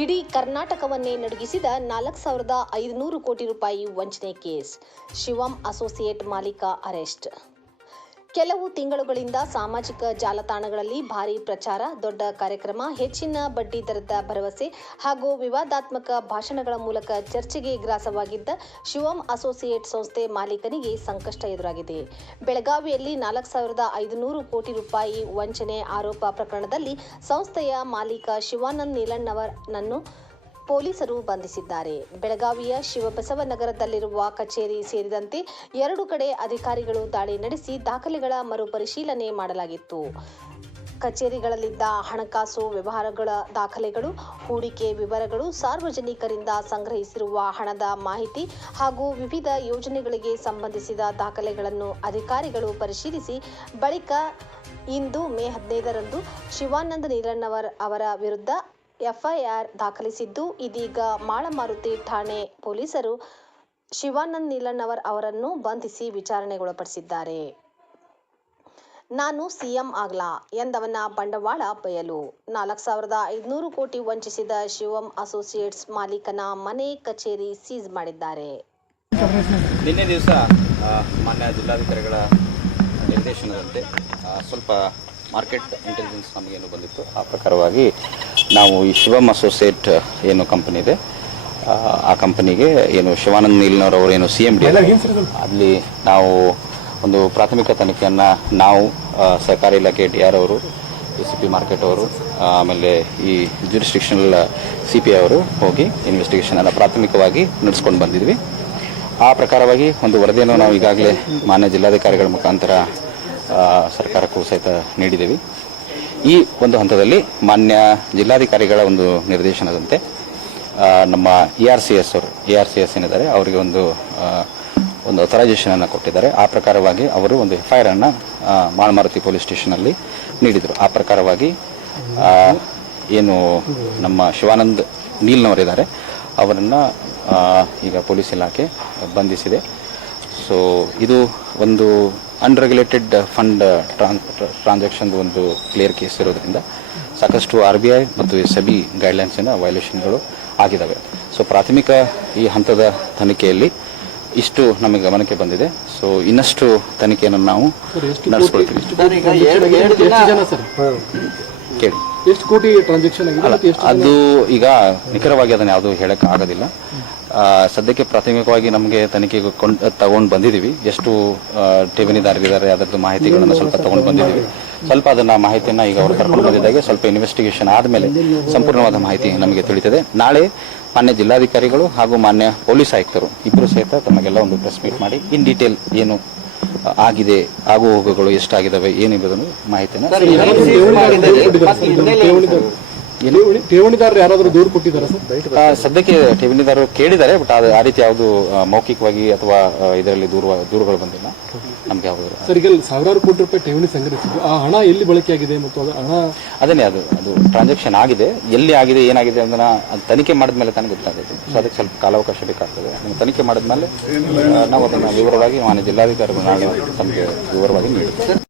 ಇಡೀ ಕರ್ನಾಟಕವನ್ನೇ ನಡುಗಿಸಿದ 4,500 ಕೋಟಿ ರೂಪಾಯಿ ವಂಚನೆ ಕೇಸ್. ಶಿವಂ ಅಸೋಸಿಯೇಟ್ ಮಾಲೀಕ ಅರೆಸ್ಟ್. ಕೆಲವು ತಿಂಗಳುಗಳಿಂದ ಸಾಮಾಜಿಕ ಜಾಲತಾಣಗಳಲ್ಲಿ ಭಾರೀ ಪ್ರಚಾರ, ದೊಡ್ಡ ಕಾರ್ಯಕ್ರಮ, ಹೆಚ್ಚಿನ ಬಡ್ಡಿ ದರದ ಭರವಸೆ ಹಾಗೂ ವಿವಾದಾತ್ಮಕ ಭಾಷಣಗಳ ಮೂಲಕ ಚರ್ಚೆಗೆ ಗ್ರಾಸವಾಗಿದ್ದ ಶಿವಂ ಅಸೋಸಿಯೇಟ್ ಸಂಸ್ಥೆ ಮಾಲೀಕನಿಗೆ ಸಂಕಷ್ಟ ಎದುರಾಗಿದೆ. ಬೆಳಗಾವಿಯಲ್ಲಿ 4,500 ಕೋಟಿ ರೂಪಾಯಿ ವಂಚನೆ ಆರೋಪ ಪ್ರಕರಣದಲ್ಲಿ ಸಂಸ್ಥೆಯ ಮಾಲೀಕ ಶಿವಾನಂದ ನೀಲಣ್ಣವರನ್ನು ಪೊಲೀಸರು ಬಂಧಿಸಿದ್ದಾರೆ. ಬೆಳಗಾವಿಯ ಶಿವಬಸವನಗರದಲ್ಲಿರುವ ಕಚೇರಿ ಸೇರಿದಂತೆ 2 ಕಡೆ ಅಧಿಕಾರಿಗಳು ದಾಳಿ ನಡೆಸಿ ದಾಖಲೆಗಳ ಮರುಪರಿಶೀಲನೆ ಮಾಡಲಾಗಿತ್ತು. ಕಚೇರಿಗಳಲ್ಲಿದ್ದ ಹಣಕಾಸು ವ್ಯವಹಾರಗಳ ದಾಖಲೆಗಳು, ಹೂಡಿಕೆ ವಿವರಗಳು, ಸಾರ್ವಜನಿಕರಿಂದ ಸಂಗ್ರಹಿಸಿರುವ ಹಣದ ಮಾಹಿತಿ ಹಾಗೂ ವಿವಿಧ ಯೋಜನೆಗಳಿಗೆ ಸಂಬಂಧಿಸಿದ ದಾಖಲೆಗಳನ್ನು ಅಧಿಕಾರಿಗಳು ಪರಿಶೀಲಿಸಿ ಬಳಿಕ ಇಂದು ಮೇ 15ರಂದು ಶಿವಾನಂದ ನೀಲಣ್ಣವರ್ ಅವರ ವಿರುದ್ಧ ಎಫ್ಐಆರ್ ದಾಖಲಿಸಿದ್ದು, ಇದೀಗ ಮಾಳಮಾರುತಿ ಠಾಣೆ ಪೊಲೀಸರು ಶಿವಾನಂದ ನೀಲಣ್ಣವರ್ ಅವರನ್ನು ಬಂಧಿಸಿ ವಿಚಾರಣೆಗೊಳಪಡಿಸಿದ್ದಾರೆ. ನಾನು ಸಿಎಂ ಆಗ್ಲಾ ಎಂದವನ ಬಂಡವಾಳ ಬಯಲು. 4,500 ಕೋಟಿ ವಂಚಿಸಿದ ಶಿವಂ ಅಸೋಸಿಯೇಟ್ಸ್ ಮಾಲೀಕನ ಮನೆ, ಕಚೇರಿ ಸೀಸ್ ಮಾಡಿದ್ದಾರೆ. ನಿನ್ನೆ ದಿವಸ ಮಾನ್ಯ ಜಿಲ್ಲಾಧಿಕಾರಿಗಳ ನಿರ್ದೇಶನದಂತೆ ಸ್ವಲ್ಪ ಮಾರ್ಕೆಟ್ ಇಂಟೆಲಿಜೆನ್ಸ್ ನಮಗೇನು ಬಂದಿತ್ತು, ಆ ಪ್ರಕಾರವಾಗಿ ನಾವು ಈ ಶಿವಂ ಅಸೋಸಿಯೇಟ್ ಏನು ಕಂಪನಿ ಇದೆ, ಆ ಕಂಪನಿಗೆ ಏನು ಶಿವಾನಂದ ನೀಲಣ್ಣವರವರು ಏನು CMD ಅಲ್ಲಿ ನಾವು ಒಂದು ಪ್ರಾಥಮಿಕ ತನಿಖೆಯನ್ನು ನಾವು ಸಹಕಾರಿ ಇಲಾಖೆ DR ಅವರು, ACP ಮಾರ್ಕೆಟ್ ಅವರು, ಆಮೇಲೆ ಈ ಜ್ಯೂರಿಸ್ಡಿಕ್ಷನಲ್ CPI ಅವರು ಹೋಗಿ ಇನ್ವೆಸ್ಟಿಗೇಷನನ್ನು ಪ್ರಾಥಮಿಕವಾಗಿ ನಡೆಸ್ಕೊಂಡು ಬಂದಿದ್ವಿ. ಆ ಪ್ರಕಾರವಾಗಿ ಒಂದು ವರದಿಯನ್ನು ನಾವು ಈಗಾಗಲೇ ಮಾನ್ಯ ಜಿಲ್ಲಾಧಿಕಾರಿಗಳ ಮುಖಾಂತರ ಸರ್ಕಾರಕ್ಕೂ ಸಹಿತ ನೀಡಿದ್ದೀವಿ. ಈ ಒಂದು ಹಂತದಲ್ಲಿ ಮಾನ್ಯ ಜಿಲ್ಲಾಧಿಕಾರಿಗಳ ಒಂದು ನಿರ್ದೇಶನದಂತೆ ನಮ್ಮ ARCS ಏನಿದ್ದಾರೆ ಅವರಿಗೆ ಒಂದು ಅಥರೈಸೇಷನನ್ನು ಕೊಟ್ಟಿದ್ದಾರೆ. ಆ ಪ್ರಕಾರವಾಗಿ ಅವರು ಒಂದು FIR ಅನ್ನು ಮಾಳಮಾರುತಿ ಪೊಲೀಸ್ ಸ್ಟೇಷನಲ್ಲಿ ನೀಡಿದರು. ಆ ಪ್ರಕಾರವಾಗಿ ಏನು ನಮ್ಮ ಶಿವಾನಂದ್ ನೀಲ್ನವರಿದ್ದಾರೆ ಅವರನ್ನು ಈಗ ಪೊಲೀಸ್ ಇಲಾಖೆ ಬಂಧಿಸಿದೆ. ಸೊ ಇದು ಒಂದು ಅನ್ರೆಗ್ಯುಲೇಟೆಡ್ ಫಂಡ್ ಟ್ರಾನ್ಸಾಕ್ಷನ್ ಒಂದು ಕ್ಲಿಯರ್ ಕೇಸ್ ಇರೋದ್ರಿಂದ ಸಾಕಷ್ಟು RBI ಮತ್ತು SEBI ಗೈಡ್ಲೈನ್ಸಿನ ವೈಲೇಷನ್ಗಳು ಆಗಿದ್ದಾವೆ. ಸೊ ಪ್ರಾಥಮಿಕ ಈ ಹಂತದ ತನಿಖೆಯಲ್ಲಿ ಇಷ್ಟು ನಮಗೆ ಗಮನಕ್ಕೆ ಬಂದಿದೆ. ಸೊ ಇನ್ನಷ್ಟು ತನಿಖೆಯನ್ನು ನಾವು ನಡೆಸ್ಕೊಳ್ತೀವಿ. ಕೇಳಿ, ಎಷ್ಟು ಕೋಟಿ ಟ್ರಾನ್ಸಾಕ್ಷನ್ ಆಗಿದೆ? ಅದು ಈಗ ನಿಖರವಾಗಿ ಅದನ್ನು ಯಾವುದು ಹೇಳಕ್ ಆಗೋದಿಲ್ಲ. ಸದ್ಯಕ್ಕೆ ಪ್ರಾಥಮಿಕವಾಗಿ ನಮಗೆ ತನಿಖೆಗೆ ತಗೊಂಡು ಬಂದಿದ್ದೀವಿ. ಎಷ್ಟು ಠೇವಣಿದಾರರಿದ್ದಾರೆ ಅದರದ್ದು ಮಾಹಿತಿಗಳನ್ನು ಸ್ವಲ್ಪ ತಗೊಂಡು ಬಂದಿದ್ದೀವಿ. ಸ್ವಲ್ಪ ಅದನ್ನ ಮಾಹಿತಿಯನ್ನ ಈಗ ಅವರು ಕರ್ಕೊಂಡು ಬಂದಿದ್ದಾಗೆ ಸ್ವಲ್ಪ ಇನ್ವೆಸ್ಟಿಗೇಷನ್ ಆದಮೇಲೆ ಸಂಪೂರ್ಣವಾದ ಮಾಹಿತಿ ನಮಗೆ ತಿಳಿತದೆ. ನಾಳೆ ಮಾನ್ಯ ಜಿಲ್ಲಾಧಿಕಾರಿಗಳು ಹಾಗೂ ಮಾನ್ಯ ಪೊಲೀಸ್ ಆಯುಕ್ತರು ಇಬ್ಬರು ಸಹಿತ ತಮಗೆಲ್ಲ ಒಂದು ಪ್ರೆಸ್ ಮೀಟ್ ಮಾಡಿ ಇನ್ ಡೀಟೇಲ್ ಏನು ಆಗಿದೆ, ಆಗು ಹೋಗುಗಳು ಎಷ್ಟಾಗಿದ್ದಾವೆ ಏನೆಂಬುದನ್ನು ಮಾಹಿತಿಯನ್ನು ಠೇವಣಿದಾರರು ಯಾರಾದರೂ ದೂರು ಕೊಟ್ಟಿದ್ದಾರೆ ಸರ್? ಸದ್ಯಕ್ಕೆ ಠೇವಣಿದಾರರು ಕೇಳಿದ್ದಾರೆ, ಬಟ್ ಅದು ಆ ರೀತಿ ಯಾವುದು ಮೌಖಿಕವಾಗಿ ಅಥವಾ ಇದರಲ್ಲಿ ದೂರುಗಳು ಬಂದಿಲ್ಲ ನಮ್ಗೆ ಯಾವುದು. ಸರ್, ಈಗ ಸಾವಿರಾರು ಕೋಟಿ ರೂಪಾಯಿ ಠೇವಣಿ ಸಂಗ್ರಹಿಸಿದ್ದು, ಆ ಹಣ ಎಲ್ಲಿ ಬಳಕೆಯಾಗಿದೆ ಮತ್ತು ಅದು ಹಣ ಅದನ್ನೇ ಅದು ಟ್ರಾನ್ಸಾಕ್ಷನ್ ಆಗಿದೆ, ಎಲ್ಲಿ ಆಗಿದೆ ಏನಾಗಿದೆ ಅದನ್ನ ತನಿಖೆ ಮಾಡಿದ್ಮೇಲೆ ತಾನೇ ಗೊತ್ತಾಗುತ್ತೆ. ಸೊ ಅದಕ್ಕೆ ಸ್ವಲ್ಪ ಕಾಲಾವಕಾಶ ಬೇಕಾಗ್ತದೆ. ತನಿಖೆ ಮಾಡಿದ್ಮೇಲೆ ನಾವು ಅದನ್ನು ವಿವರವಾಗಿ ಮಾನ್ಯ ಜಿಲ್ಲಾಧಿಕಾರಿಗಳು ನಾಳೆ ತಮಗೆ ವಿವರವಾಗಿ ನೀಡುತ್ತೇವೆ.